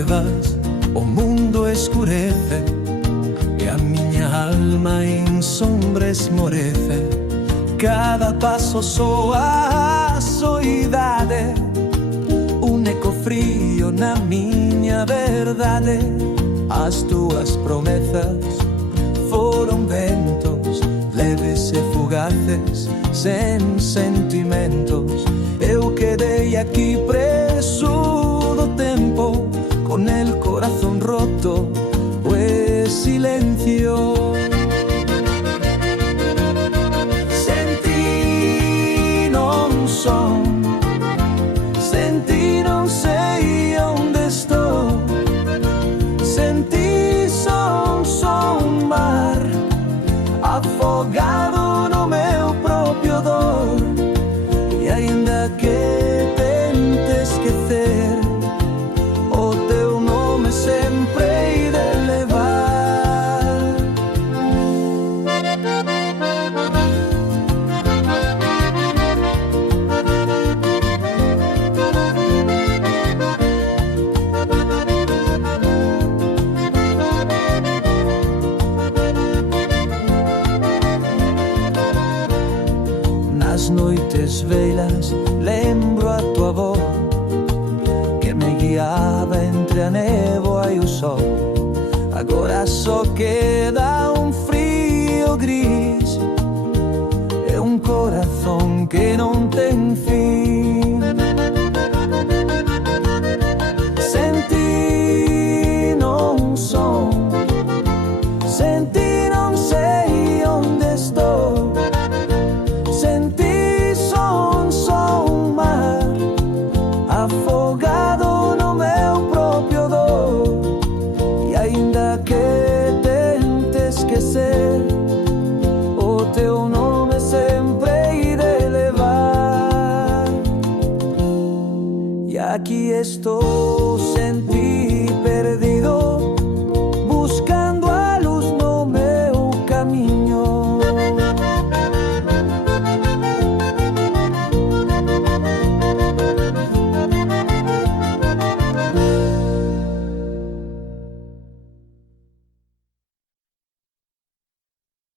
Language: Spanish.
te vas, o mundo escurece e a miña alma en sombra esmorece. Cada paso soa a soidade, un eco frío na miña verdade. As túas promesas foron ventos leves e fugaces, sen sentimentos. Eu quedei aquí preso do tempo, con el corazón roto, pues silencio. Sentí non son, sentí non sei onde estou. Sentí son mar, afogado no meu propio dor. E aínda que tente esquecer, o teu nome sempre hei de levar. Nas noites velas lembro a tua voz, que me guiaba entre a néboa e o sol. Agora só queda un frío gris e un corazón que non ten fin. Sentí non son, sentí non sei onde estou. Sentí son mar, afogado no meu propio dor. E aínda que tente esquecer, o teu nome sempre hei de levar. E aquí estou sempre.